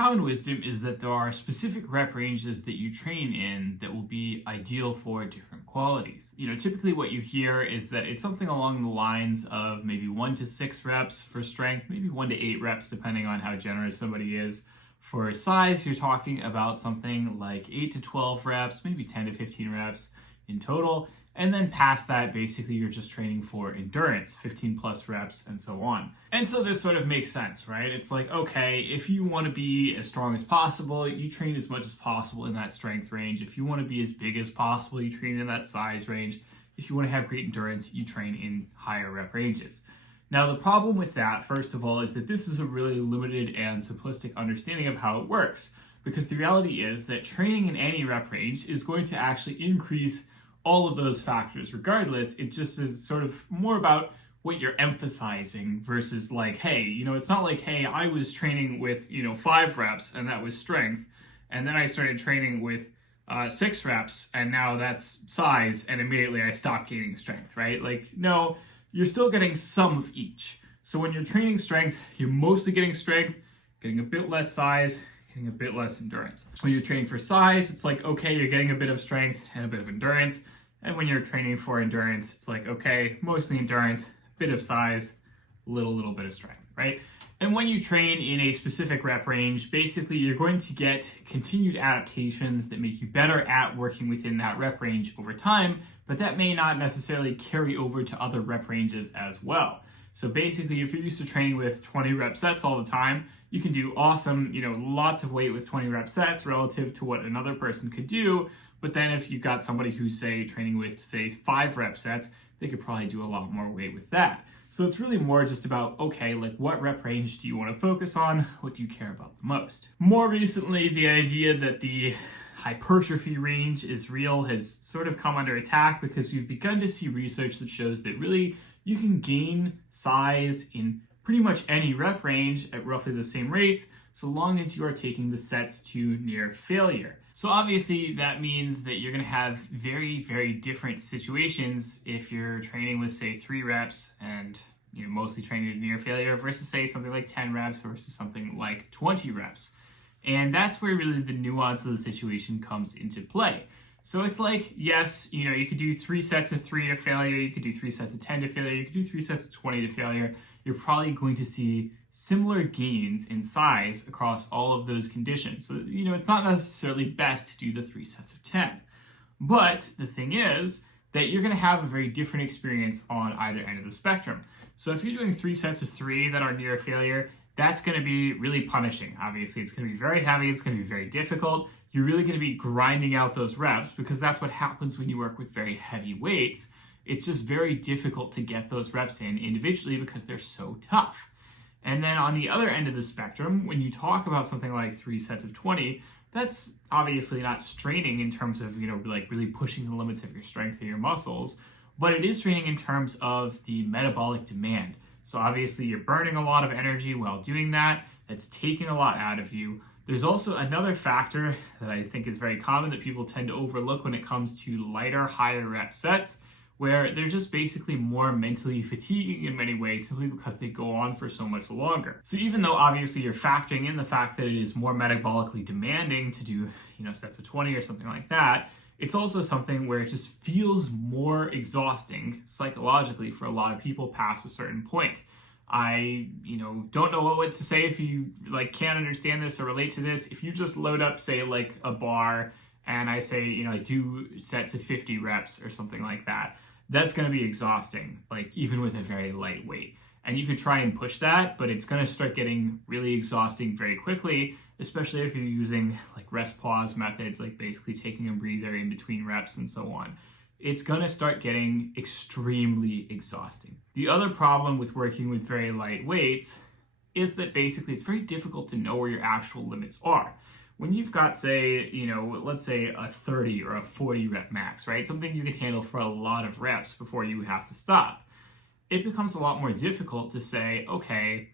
common wisdom is that there are specific rep ranges that you train in that will be ideal for different qualities. Typically what you hear is that it's something along the lines of maybe 1 to 6 reps for strength, maybe 1 to 8 reps depending on how generous somebody is. For size, you're talking about something like 8 to 12 reps, maybe 10 to 15 reps in total. And then past that, basically, you're just training for endurance, 15 plus reps and so on. And so this sort of makes sense, right? It's like, okay, if you want to be as strong as possible, you train as much as possible in that strength range. If you want to be as big as possible, you train in that size range. If you want to have great endurance, you train in higher rep ranges. Now, the problem with that, first of all, is that this is a really limited and simplistic understanding of how it works. Because the reality is that training in any rep range is going to actually increase all of those factors regardless. It just is sort of more about what you're emphasizing versus like, hey, it's not like, hey, I was training with, 5 reps and that was strength. And then I started training with 6 reps and now that's size and immediately I stopped gaining strength, right? Like, no, you're still getting some of each. So when you're training strength, you're mostly getting strength, getting a bit less size, getting a bit less endurance. When you're training for size, it's like, okay, you're getting a bit of strength and a bit of endurance. And when you're training for endurance, it's like, okay, mostly endurance, bit of size, little bit of strength, right? And when you train in a specific rep range, basically you're going to get continued adaptations that make you better at working within that rep range over time, but that may not necessarily carry over to other rep ranges as well. So basically, if you're used to training with 20 rep sets all the time, you can do awesome, lots of weight with 20 rep sets relative to what another person could do. But then if you've got somebody who's, say, training with, say, 5 rep sets, they could probably do a lot more weight with that. So it's really more just about, okay, like what rep range do you want to focus on? What do you care about the most? More recently, the idea that the hypertrophy range is real has sort of come under attack because we've begun to see research that shows that really you can gain size in pretty much any rep range at roughly the same rates, so long as you are taking the sets to near failure. So obviously that means that you're going to have very, very different situations if you're training with, say, 3 reps and mostly training to near failure versus, say, something like 10 reps versus something like 20 reps. And that's where really the nuance of the situation comes into play. So it's like, yes, you could do 3 sets of 3 to failure, you could do 3 sets of 10 to failure, you could do 3 sets of 20 to failure. You're probably going to see similar gains in size across all of those conditions. So, it's not necessarily best to do the 3 sets of 10. But the thing is that you're going to have a very different experience on either end of the spectrum. So if you're doing 3 sets of 3 that are near failure, that's going to be really punishing. Obviously, it's going to be very heavy. It's going to be very difficult. You're really going to be grinding out those reps because that's what happens when you work with very heavy weights. It's just very difficult to get those reps in individually because they're so tough. And then on the other end of the spectrum, when you talk about something like 3 sets of 20, that's obviously not straining in terms of, like really pushing the limits of your strength or your muscles, but it is straining in terms of the metabolic demand. So obviously you're burning a lot of energy while doing that. That's taking a lot out of you. There's also another factor that I think is very common that people tend to overlook when it comes to lighter, higher rep sets, where they're just basically more mentally fatiguing in many ways simply because they go on for so much longer. So even though obviously you're factoring in the fact that it is more metabolically demanding to do, sets of 20 or something like that, it's also something where it just feels more exhausting psychologically for a lot of people past a certain point. I, don't know what to say if you can't understand this or relate to this. If you just load up, say, like a bar and I say, I do sets of 50 reps or something like that, that's going to be exhausting, even with a very light weight. And you could try and push that, but it's going to start getting really exhausting very quickly, especially if you're using rest pause methods, basically taking a breather in between reps and so on. It's going to start getting extremely exhausting. The other problem with working with very light weights is that basically it's very difficult to know where your actual limits are. When you've got, say, let's say a 30 or a 40 rep max, right? Something you can handle for a lot of reps before you have to stop. It becomes a lot more difficult to say, okay,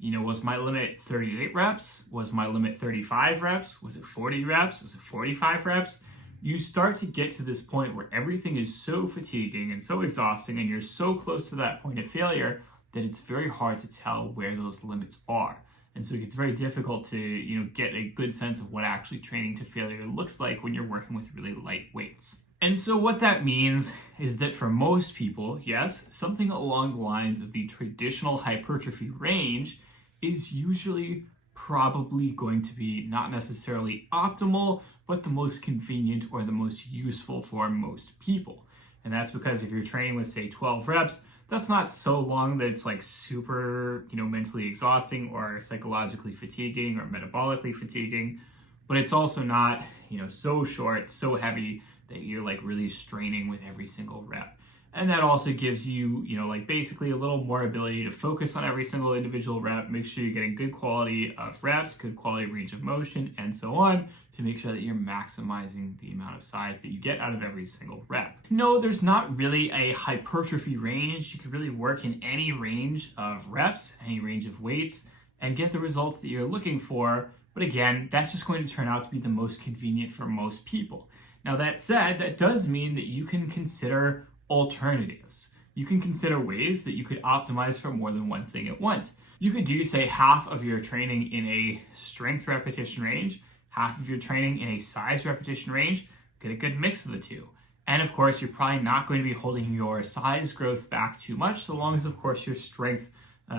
was my limit 38 reps? Was my limit 35 reps? Was it 40 reps? Was it 45 reps? You start to get to this point where everything is so fatiguing and so exhausting and you're so close to that point of failure that it's very hard to tell where those limits are. And so it gets very difficult to, get a good sense of what actually training to failure looks like when you're working with really light weights. And so what that means is that for most people, yes, something along the lines of the traditional hypertrophy range is usually probably going to be not necessarily optimal, but the most convenient or the most useful for most people. And that's because if you're training with, say, 12 reps, that's not so long that it's like super, mentally exhausting or psychologically fatiguing or metabolically fatiguing, but it's also not, so short, so heavy that you're like really straining with every single rep. And that also gives you, basically a little more ability to focus on every single individual rep, make sure you're getting good quality of reps, good quality range of motion, and so on, to make sure that you're maximizing the amount of size that you get out of every single rep. No, there's not really a hypertrophy range. You can really work in any range of reps, any range of weights, and get the results that you're looking for. But again, that's just going to turn out to be the most convenient for most people. Now, that said, that does mean that you can consider alternatives. You can consider ways that you could optimize for more than one thing at once. You could do, say, half of your training in a strength repetition range, half of your training in a size repetition range, get a good mix of the two. And of course, you're probably not going to be holding your size growth back too much, so long as, of course, your strength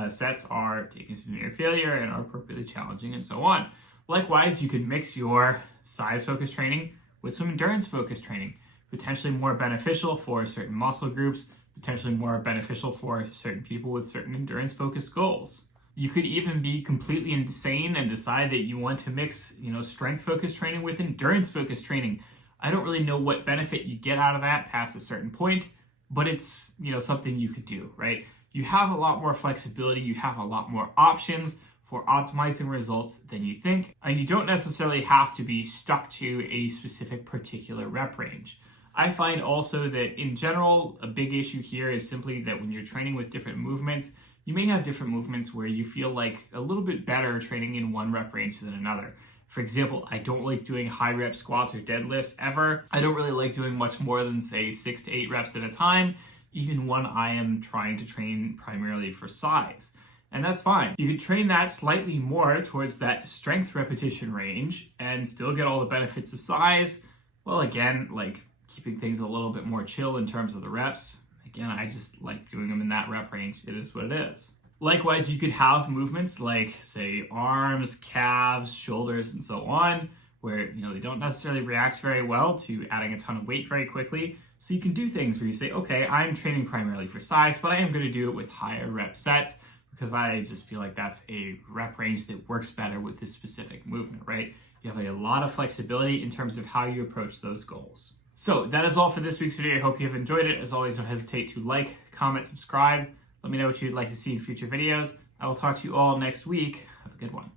sets are taken to near failure and are appropriately challenging and so on. Likewise, you could mix your size-focused training with some endurance-focused training, potentially more beneficial for certain muscle groups, potentially more beneficial for certain people with certain endurance-focused goals. You could even be completely insane and decide that you want to mix, strength-focused training with endurance-focused training. I don't really know what benefit you get out of that past a certain point, but it's, something you could do, right? You have a lot more flexibility, you have a lot more options for optimizing results than you think, and you don't necessarily have to be stuck to a specific particular rep range. I find also that in general, a big issue here is simply that when you're training with different movements, you may have different movements where you feel like a little bit better training in one rep range than another. For example, I don't like doing high rep squats or deadlifts ever. I don't really like doing much more than, say, 6 to 8 reps at a time, even when I am trying to train primarily for size. And that's fine. You could train that slightly more towards that strength repetition range and still get all the benefits of size. Well, again, like keeping things a little bit more chill in terms of the reps. Again, I just like doing them in that rep range. It is what it is. Likewise, you could have movements like, say, arms, calves, shoulders, and so on, where, they don't necessarily react very well to adding a ton of weight very quickly. So you can do things where you say, okay, I'm training primarily for size, but I am going to do it with higher rep sets, because I just feel like that's a rep range that works better with this specific movement, right? You have a lot of flexibility in terms of how you approach those goals. So that is all for this week's video. I hope you have enjoyed it. As always, don't hesitate to like, comment, subscribe. Let me know what you'd like to see in future videos. I will talk to you all next week. Have a good one.